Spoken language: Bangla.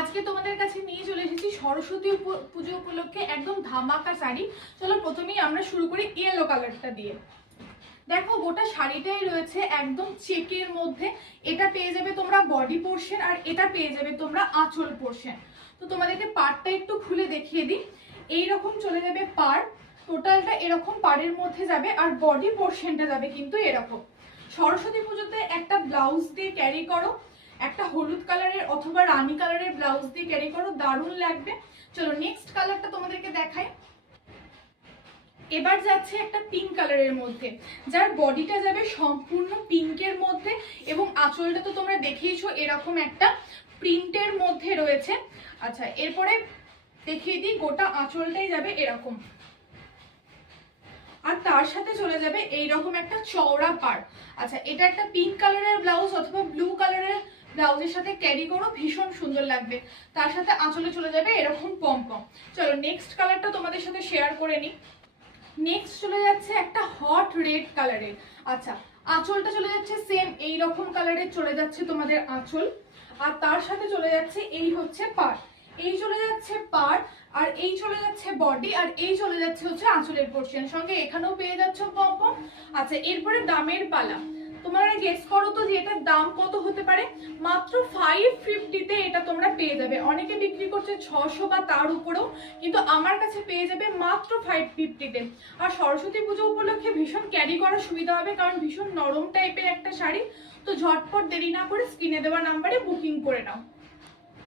আজকে তোমাদের কাছে নিয়ে চলে এসেছি সরস্বতী পুজো উপলক্ষে একদম ধামাকা শাড়ি। চলো প্রথমেই আমরা শুরু করি ইয়েলো কালারটা দিয়ে। দেখো গোটা শাড়িটাই রয়েছে একদম চেকের মধ্যে। এটা পেয়ে যাবে তোমরা বডি পোর্শন, আর এটা পেয়ে যাবে তোমরা আঁচল পোর্শন। তো তোমাদেরকে পাড়টা একটু খুলে দেখিয়ে দিই। এইরকম চলে যাবে পাড়, টোটালটা এরকম পাড়ের মধ্যে যাবে, আর বডি পোর্শনটা যাবে কিন্তু এরকম। সরস্বতী পুজোতে একটা ব্লাউজ দিয়ে ক্যারি করো, একটা হলুদ কালারের অথবা রানী কালারের ব্লাউজ দিয়ে ক্যারি করো, দারুণ লাগবে। চলো নেক্সট কালারটা তোমাদেরকে দেখাই। এবার যাচ্ছে একটা পিঙ্ক কালারের মধ্যে, যার বডিটা যাবে সম্পূর্ণ পিঙ্কের মধ্যে, এবং আঁচলটা তো তোমরা দেখিয়েছো এরকম একটা প্রিন্টের মধ্যে রয়েছে। আচ্ছা এরপরে দেখিয়ে দিই, গোটা আঁচলটাই যাবে এরকম, আর তার সাথে চলে যাবে এইরকম একটা চওড়া পাড়। আচ্ছা এটা একটা পিঙ্ক কালারের ব্লাউজ অথবা ব্লু কালারের ব্লাউজের সাথে ক্যারি করো, ভীষণ সুন্দর লাগবে। তার সাথে আঁচলে চলে যাবে এরকম পমপম। চলো নেক্সট কালারটা তোমাদের সাথে শেয়ার করে নিই। নেক্সট চলে যাচ্ছে একটা হট রেড কালারের। আচ্ছা আঁচলটা চলে যাচ্ছে সেম এইরকম কালারের চলে যাচ্ছে তোমাদের আঁচল, আর তার সাথে চলে যাচ্ছে এই হচ্ছে পাড়, এই চলে যাচ্ছে পাড়, আর এই চলে যাচ্ছে বডি, আর এই চলে যাচ্ছে হচ্ছে আঁচলের পোর্শন, সঙ্গে এখানেও পেয়ে যাচ্ছ পমপম। আচ্ছা এরপরে দামের পালা। তোমরা গেস করো তো যে এটার দাম কত হতে পারে। মাত্র 550-তে এটা তোমরা পেয়ে যাবে। অনেকে বিক্রি করছে 600 বা তার উপরেও, কিন্তু আমার কাছে পেয়ে যাবে মাত্র 550-তে। আর সরস্বতী পুজো উপলক্ষে ভীষণ ক্যারি করার সুবিধা হবে, কারণ ভীষণ নরম টাইপের একটা শাড়ি। তো ঝটপট দেরি না করে স্ক্রিনে দেওয়া নাম্বারে বুকিং করে নাও।